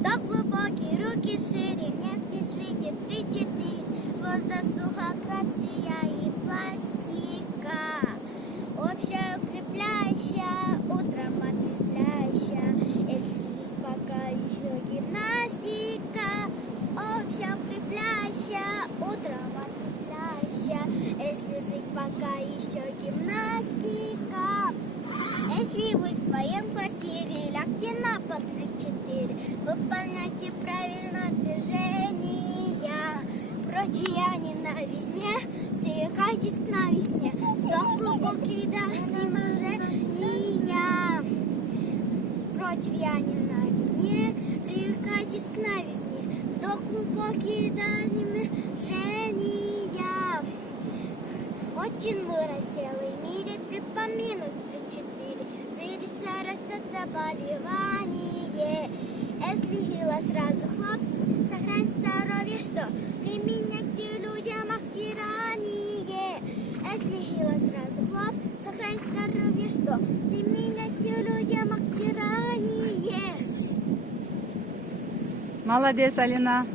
до глубокие руки шире, не спешите, 3-4, воздух, сухократия и пластика, общая укрепляющая, утром отрезвляющая, если жить пока еще гимнастика, общая укрепляющая, утром отрезвляющая, если жить пока еще гимнастика. Если вы в своем квартире, лягте на пол 3-4, выполняйте правильно движения. Прочья ненавистня, привыкайтесь к новизне, до глубокие до изнеможения. Прочья ненавистня, привыкайтесь к новизне, до глубокие до изнеможения. Очень выросел в мире припоминус 3-4, растет заболевание. Если хило, сразу хлоп, сохрань здоровье, что применяйте людям обтирание. Если хило, сразу хлоп, сохрань здоровье, что применяйте людям обтирание. Молодец, Алина.